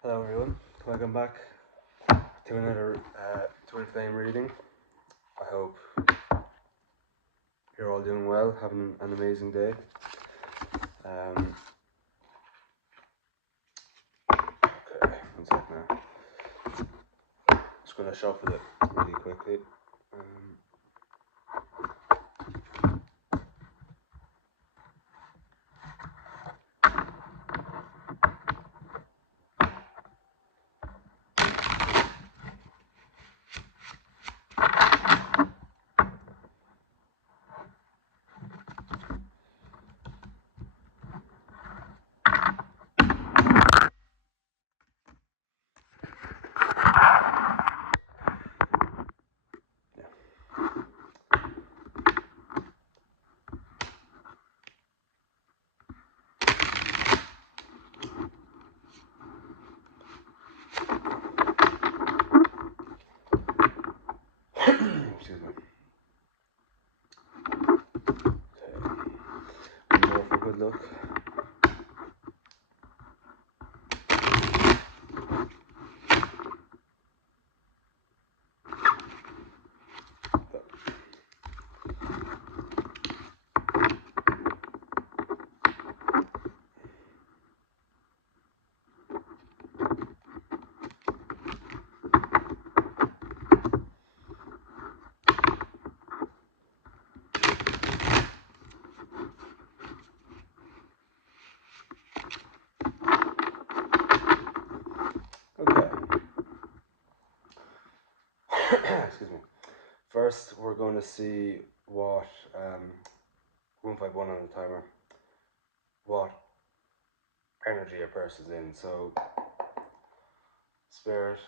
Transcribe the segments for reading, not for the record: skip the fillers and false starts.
Hello everyone, welcome back to another Twin Flame reading. I hope you're all doing well, having an amazing day. Okay, one sec now. Just gonna shuffle it really quickly. Excuse me. Okay, one more for good luck. Okay. Excuse me. First, we're going to see what 151 on the timer. What energy a person's in. So, Spirit,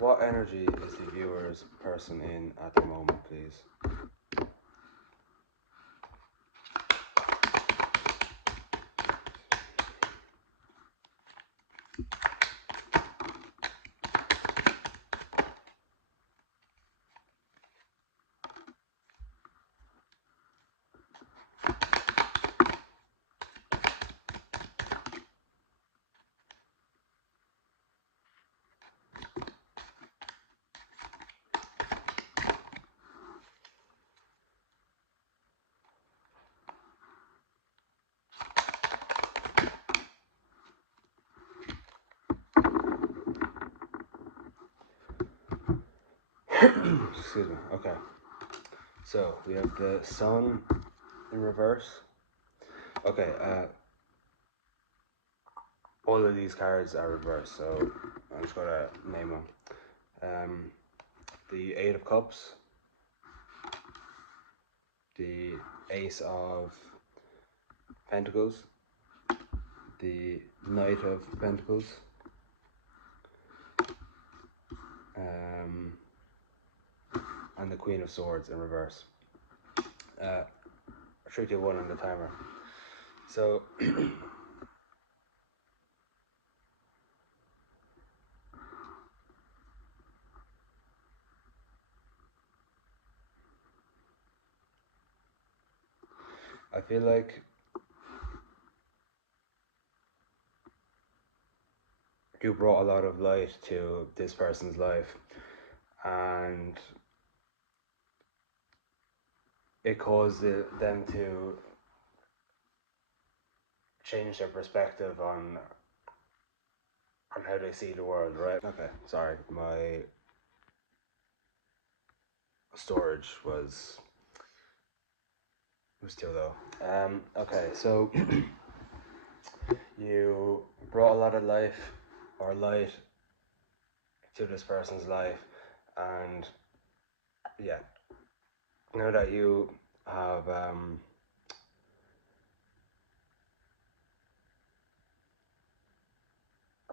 what energy is the viewer's person in at the moment, please? Excuse me. Okay. So we have the sun in reverse. Okay. All of these cards are reversed, so I'm just gonna name them. The Eight of Cups, the Ace of Pentacles, the Knight of Pentacles, and the Queen of Swords in reverse. 3, 2, 1 on the timer. So I feel like you brought a lot of light to this person's life, and it caused them to change their perspective on how they see the world, right? Okay, sorry, my storage was too low. Okay, so you brought a lot of life or light to this person's life, and yeah, now that you have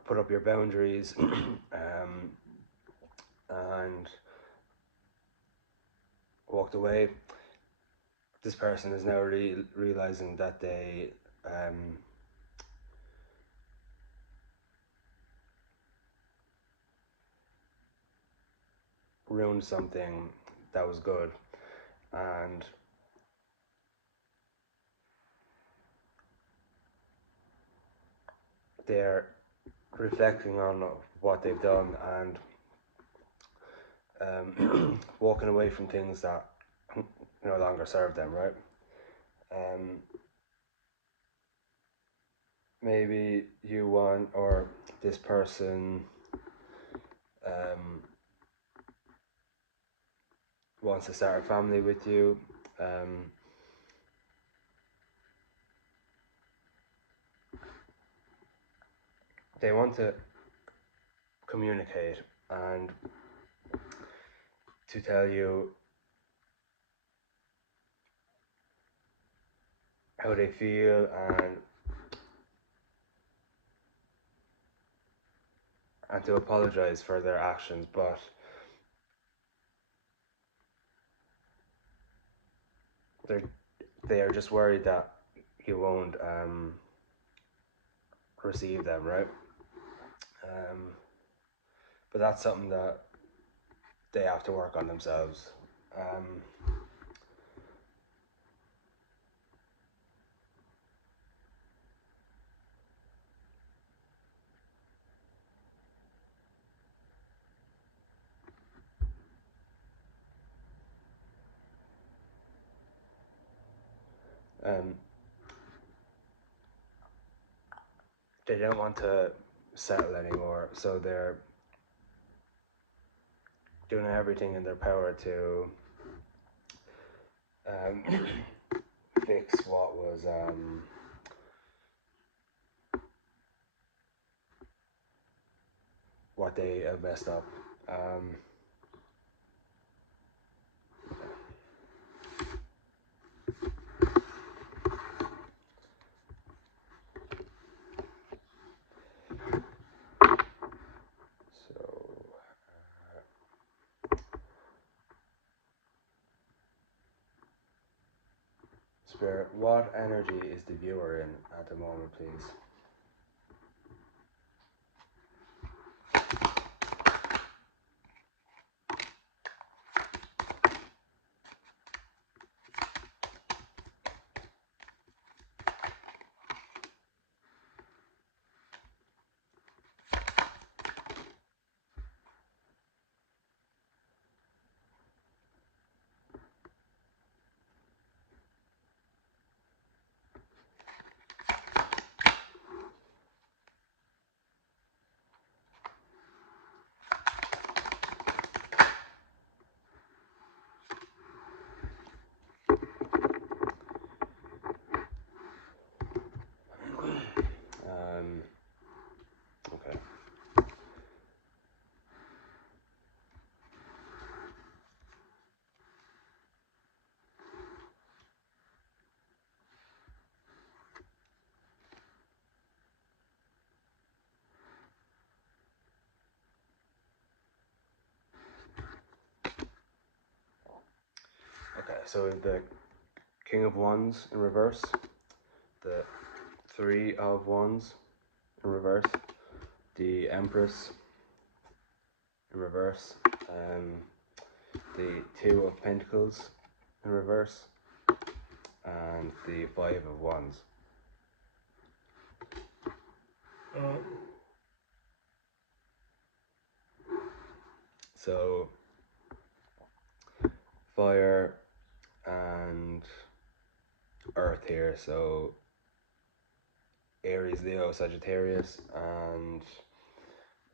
put up your boundaries and walked away, this person is now realizing that they ruined something that was good, and they're reflecting on what they've done and walking away from things that no longer serve them, right? Um, Maybe you want, or this person um, wants to start a family with you. Um, they want to communicate and to tell you how they feel and to apologize for their actions, but they they are just worried that you won't receive them, right? Um, but that's something that they have to work on themselves. Um, um, they don't want to settle anymore, so they're doing everything in their power to um, fix what they have messed up. Um, so, Spirit, what energy is the viewer in at the moment, please? Okay. Okay, so the King of Wands in reverse, the Three of Wands in reverse, the Empress in reverse, the Two of Pentacles in reverse, and the Five of Wands. So fire and earth here, so Aries, Leo, Sagittarius, and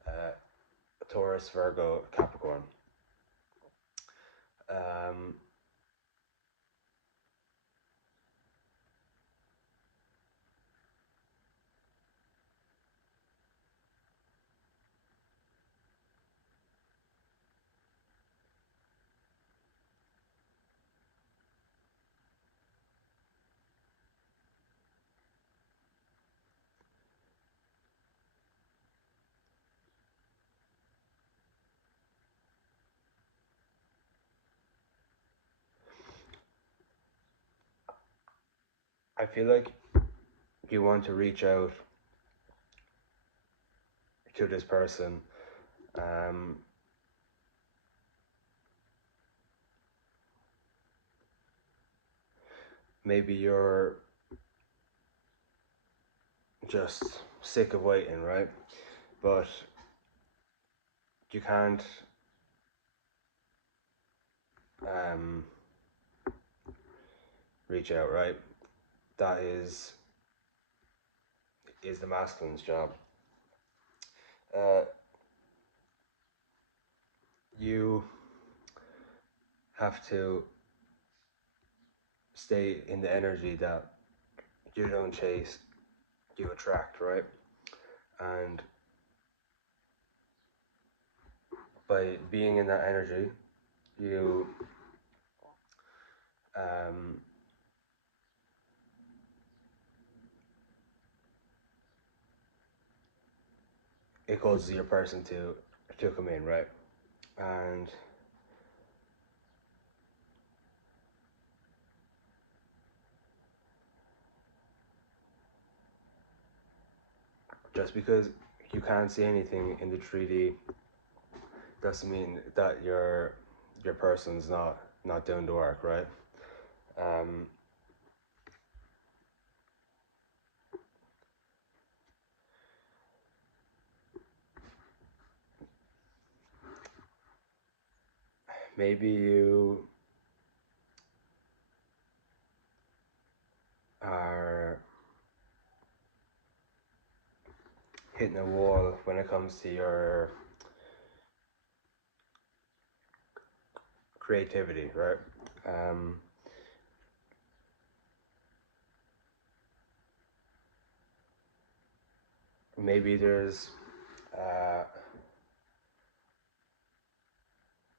uh, Taurus, Virgo, Capricorn. Um, I feel like you want to reach out to this person. Um, Maybe you're just sick of waiting, right? but you can't um, reach out, right? That is the masculine's job. Uh, you have to stay in the energy that you don't chase, you attract, right? And by being in that energy, you um, it causes your person to come in, right? And just because you can't see anything in the 3D doesn't mean that your person's not doing the work, right? Um, Maybe you are hitting a wall when it comes to your creativity, right? Um, Maybe there's uh,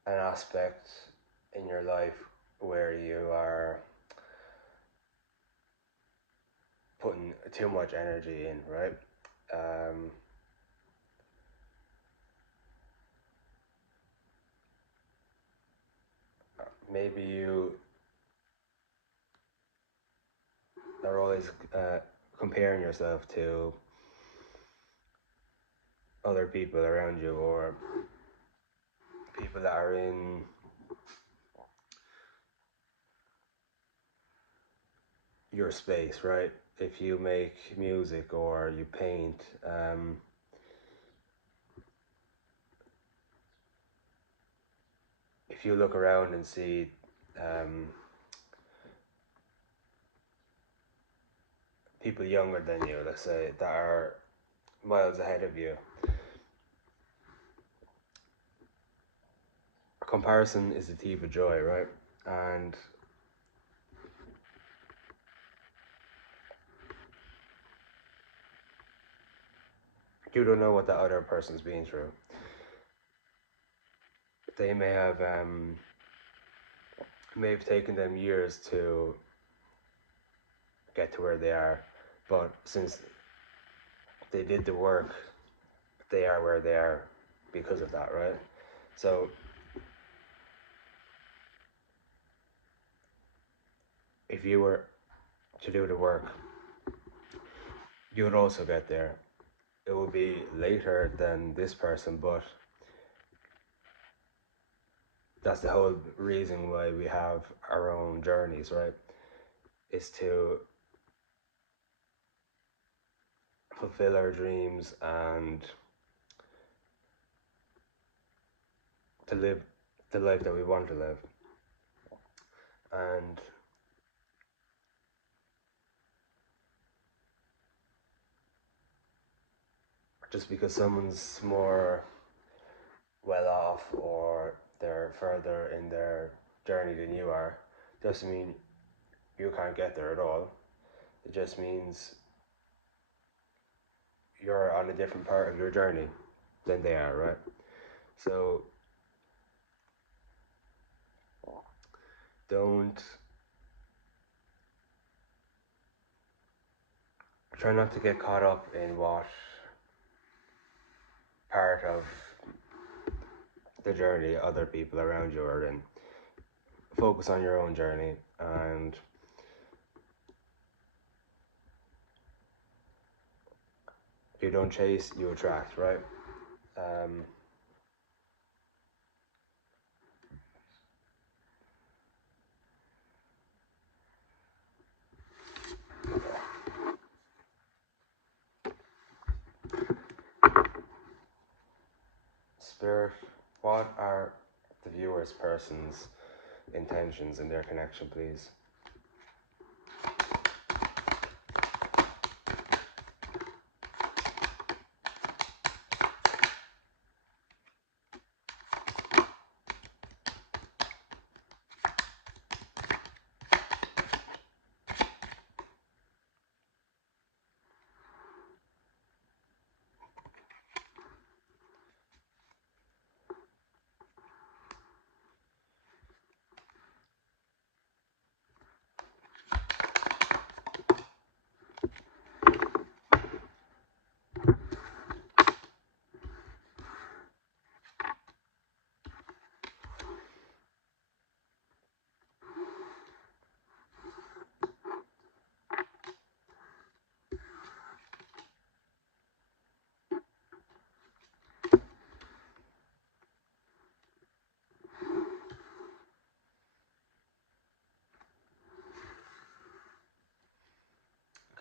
an aspect in your life where you are putting too much energy in, right? Um, Maybe you are always comparing yourself to other people around you or people that are in your space, right? If you make music or you paint, if you look around and see um, people younger than you, let's say, that are miles ahead of you, comparison is a thief of joy, right? And you don't know what the other person's been through. They may have taken them years to get to where they are, but since they did the work, they are where they are because of that, right? So if you were to do the work, you would also get there. It will be later than this person, but that's the whole reason why we have our own journeys, right? Is to fulfill our dreams and to live the life that we want to live. And just because someone's more well off or they're further in their journey than you are, doesn't mean you can't get there at all. It just means you're on a different part of your journey than they are, right? So don't try not to get caught up in what part of the journey other people around you are in. Focus on your own journey, and you don't chase, you attract, right? Um, Spirit, what are the viewer's person's intentions in their connection, please?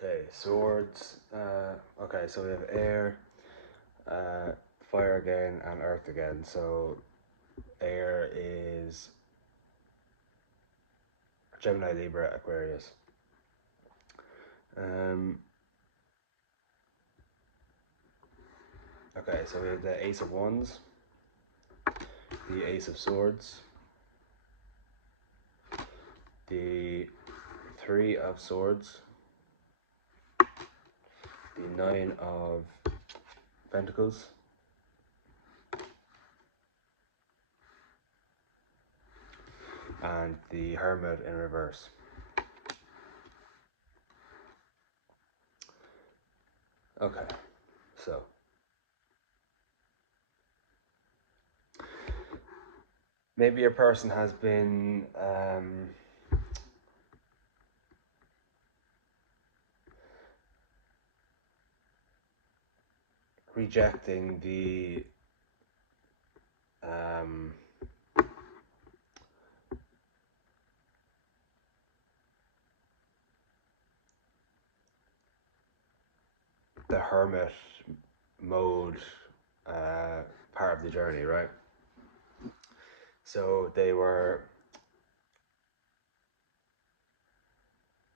Okay, swords. Okay, so we have air, fire again, and earth again. So air is Gemini, Libra, Aquarius. Okay, so we have the Ace of Wands, the Ace of Swords, the Three of Swords, the Nine of Pentacles, and the Hermit in reverse. Okay, so maybe your person has been rejecting the hermit mode part of the journey, right? So they were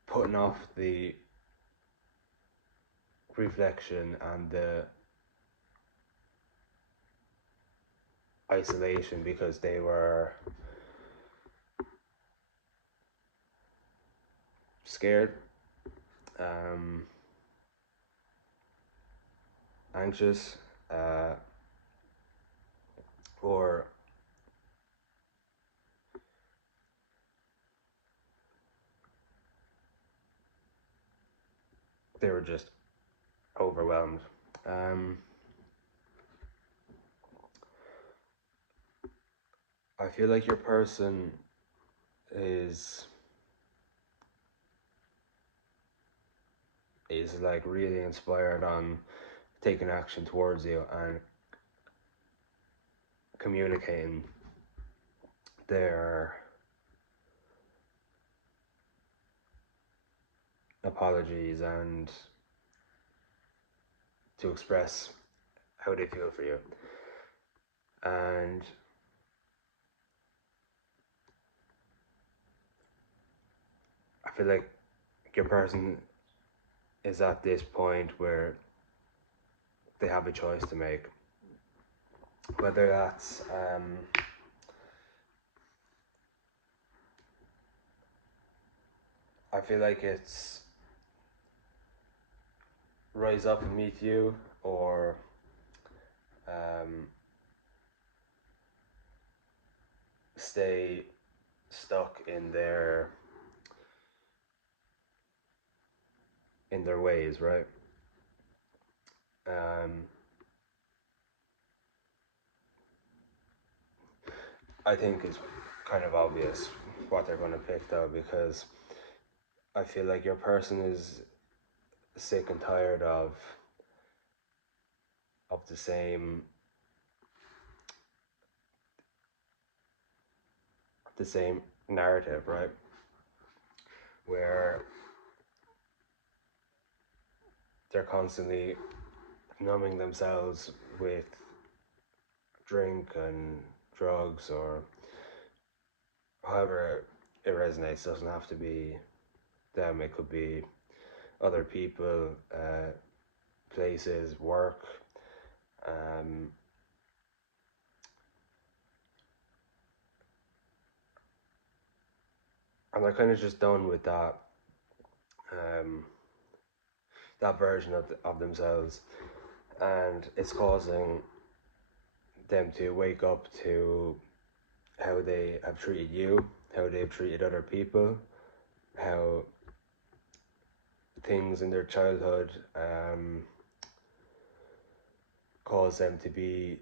putting off the reflection and the isolation because they were scared, anxious, or they were just overwhelmed. I feel like your person is like really inspired on taking action towards you and communicating their apologies and to express how they feel for you. And I feel like your person is at this point where they have a choice to make, whether that's I feel like it's rise up and meet you, or stay stuck in their ways, right? I think it's kind of obvious what they're going to pick though, because I feel like your person is sick and tired of the same narrative, right? Where they're constantly numbing themselves with drink and drugs, or however it resonates. It doesn't have to be them. It could be other people, places, work. Um, and they're kind of just done with um, that version of themselves, and it's causing them to wake up to how they have treated you, how they've treated other people, how things in their childhood cause them to be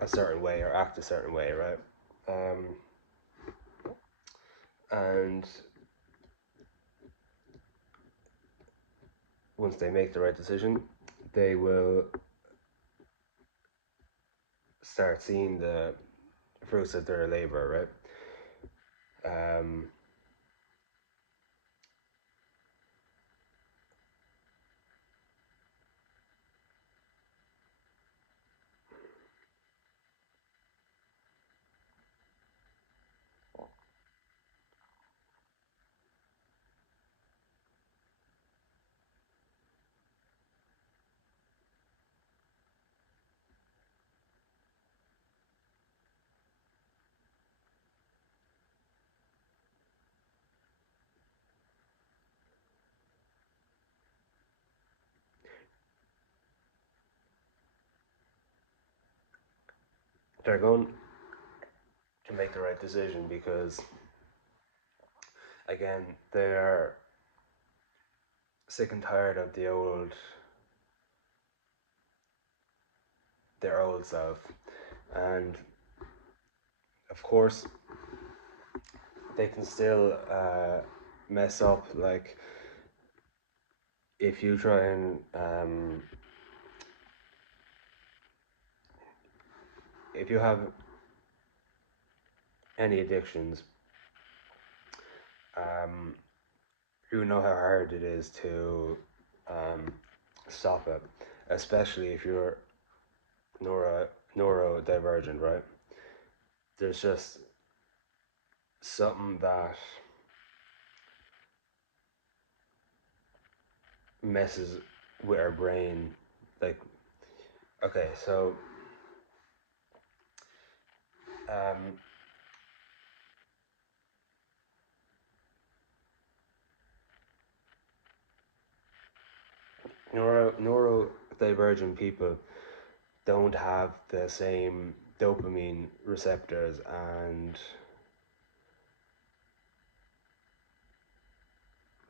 a certain way or act a certain way, right? And once they make the right decision, they will start seeing the fruits of their labor, right? They're going to make the right decision because, again, they're sick and tired of their old self, and of course they can still mess up. Like if you try and if you have any addictions, you know how hard it is to stop it, especially if you're neurodivergent, right? There's just something that messes with our brain. Like, okay, so um, neurodivergent people don't have the same dopamine receptors and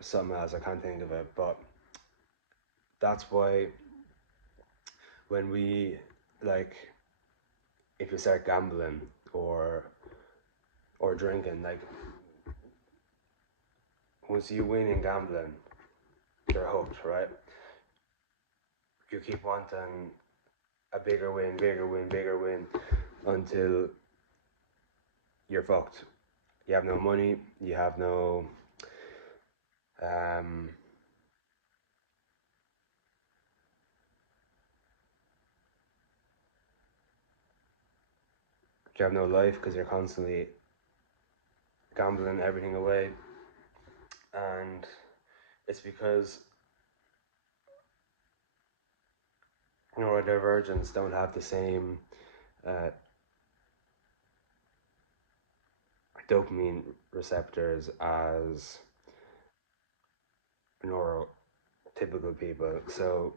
something else. I can't think of it, but that's why when we, like, if you start gambling or drinking, like once you win in gambling, you're hooked, right? You keep wanting a bigger win, bigger win, bigger win until you're fucked. You have no money, you have no um you have no life because you're constantly gambling everything away. And it's because neurodivergents don't have the same uh, dopamine receptors as neurotypical people. So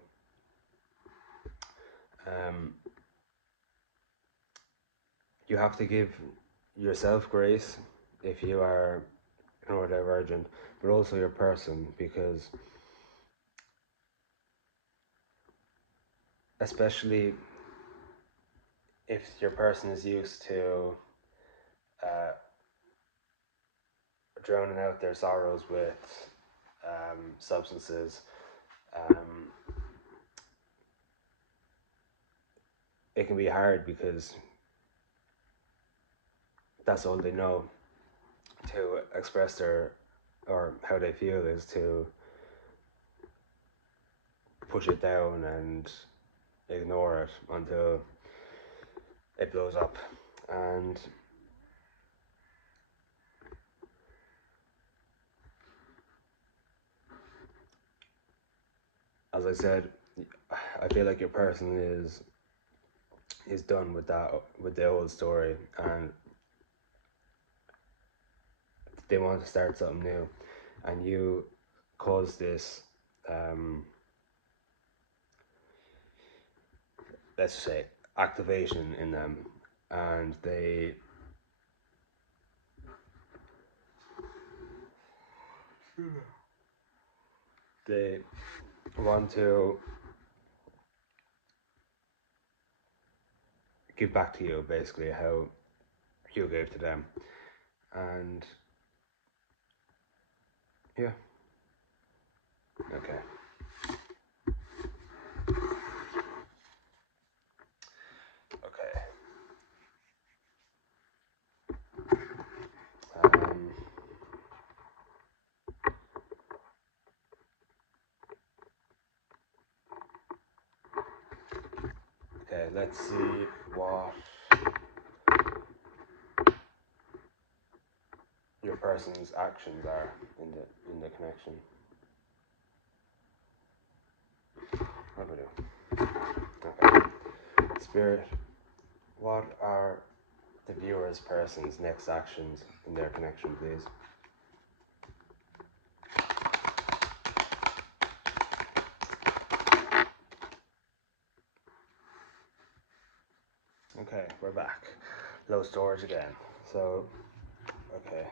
um, you have to give yourself grace if you are neurodivergent, but also your person, because especially if your person is used to uh, drowning out their sorrows with substances, um, it can be hard because that's all they know to express their or how they feel is to push it down and ignore it until it blows up. And as I said, I feel like your person is done with that, with the old story, and they want to start something new, and you cause this let's say activation in them, and they want to give back to you basically how you gave to them. And yeah, okay. Okay. Okay, let's see what your person's actions are in the connection. What do we do? Okay. Spirit, what are the viewer's person's next actions in their connection, please? Okay, we're back. Low storage again. So, okay.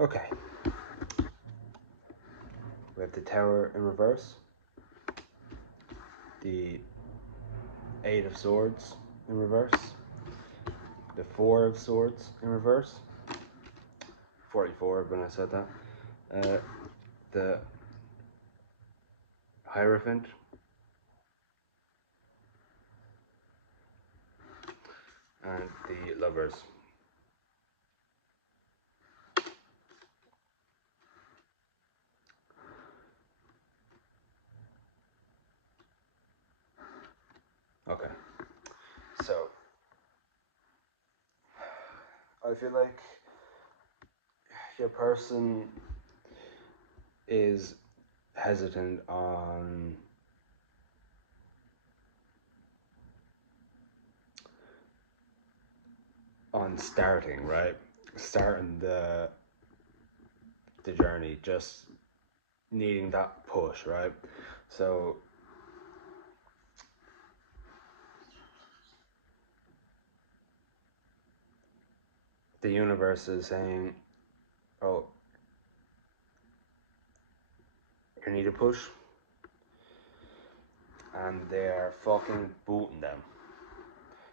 Okay. We have the Tower in reverse, the Eight of Swords in reverse, the Four of Swords in reverse, 44 when I said that, the Hierophant, and the Lovers. Okay, so I feel like your person is hesitant on starting, right? Starting the journey, just needing that push, right? So the universe is saying, oh, you need a push, and they're fucking booting them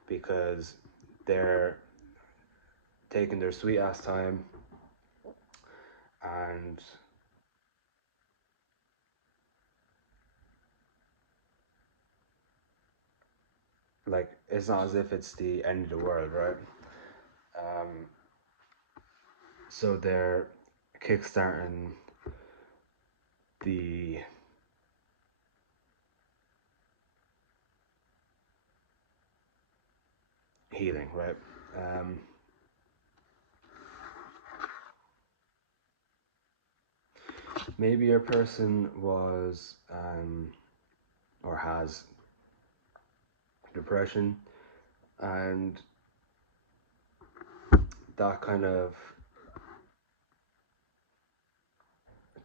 because they're taking their sweet ass time, and like it's not as if it's the end of the world, right? So they're kickstarting the healing, right? Maybe your person was or has depression, and that kind of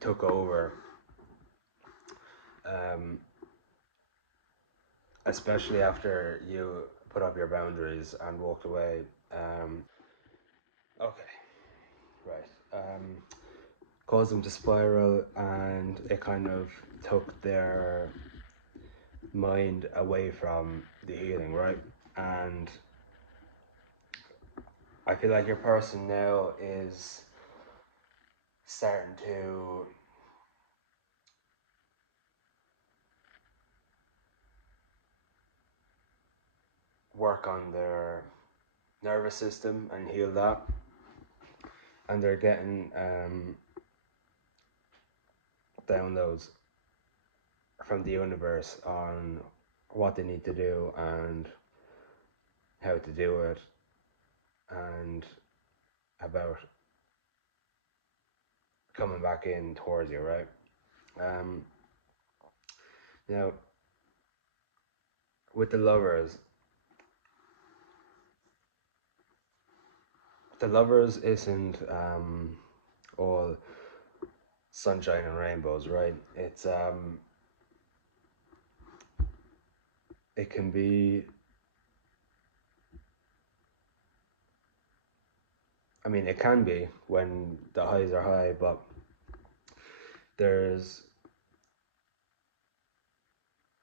took over, especially after you put up your boundaries and walked away. Okay, right. Caused them to spiral, and it kind of took their mind away from the healing, right? And I feel like your person now is starting to work on their nervous system and heal that, and they're getting downloads from the universe on what they need to do and how to do it, and about coming back in towards you, right? Um, Now, with the lovers isn't all sunshine and rainbows, right? It can be. I mean, it can be when the highs are high, but there's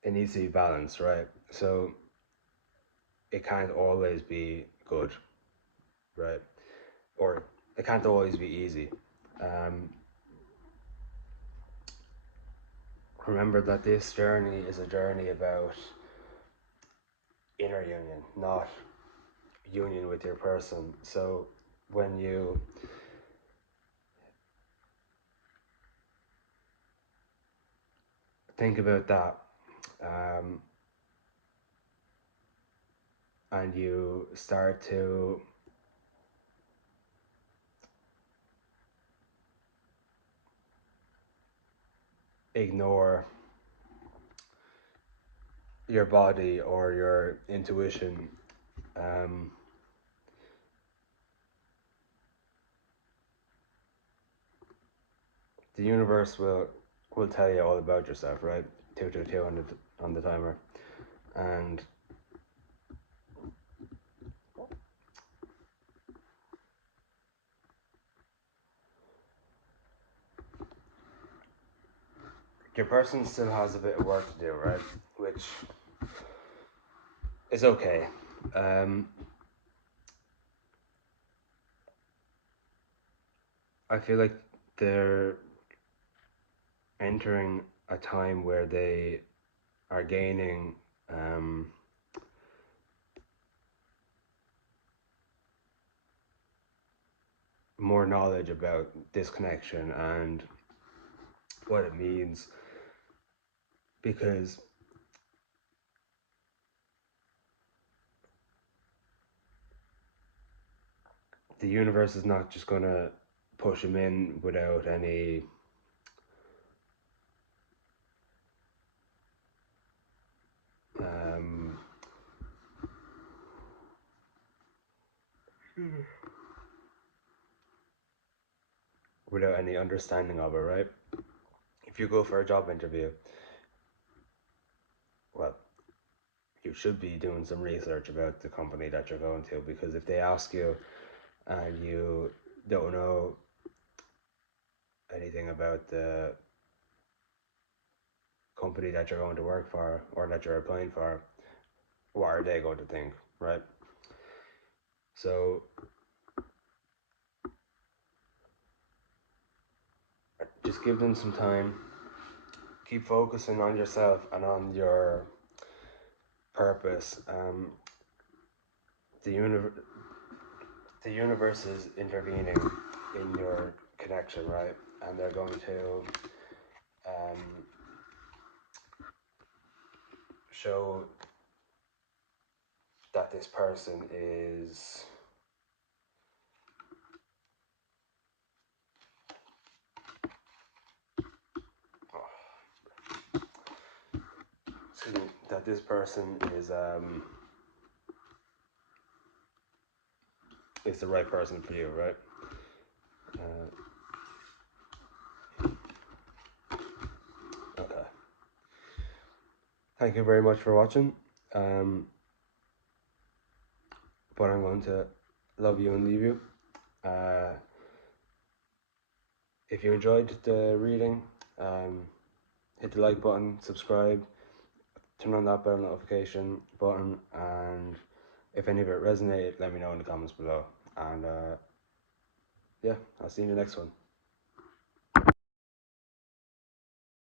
it needs to be balanced, right? So it can't always be good, right? Or it can't always be easy. Um, Remember that this journey is a journey about inner union, not union with your person. So when you think about that, um, and you start to ignore your body or your intuition, um, the universe will tell you all about yourself, right? 222 on the timer, and your person still has a bit of work to do, right? Which is okay. I feel like they're entering a time where they are gaining more knowledge about disconnection and what it means, because the universe is not just going to push them in without any without any understanding of it, right? If you go for a job interview, well, you should be doing some research about the company that you're going to, because if they ask you and you don't know anything about the company that you're going to work for or that you're applying for, what are they going to think, right? So just give them some time, keep focusing on yourself and on your purpose. The universe the universe is intervening in your connection, right? And they're going to um, show that this person is excuse me, that this person is the right person for you, right? Okay. Thank you very much for watching. But I'm going to love you and leave you. If you enjoyed the reading, hit the like button, subscribe, turn on that bell notification button, and if any of it resonated, let me know in the comments below. And yeah, I'll see you in the next one.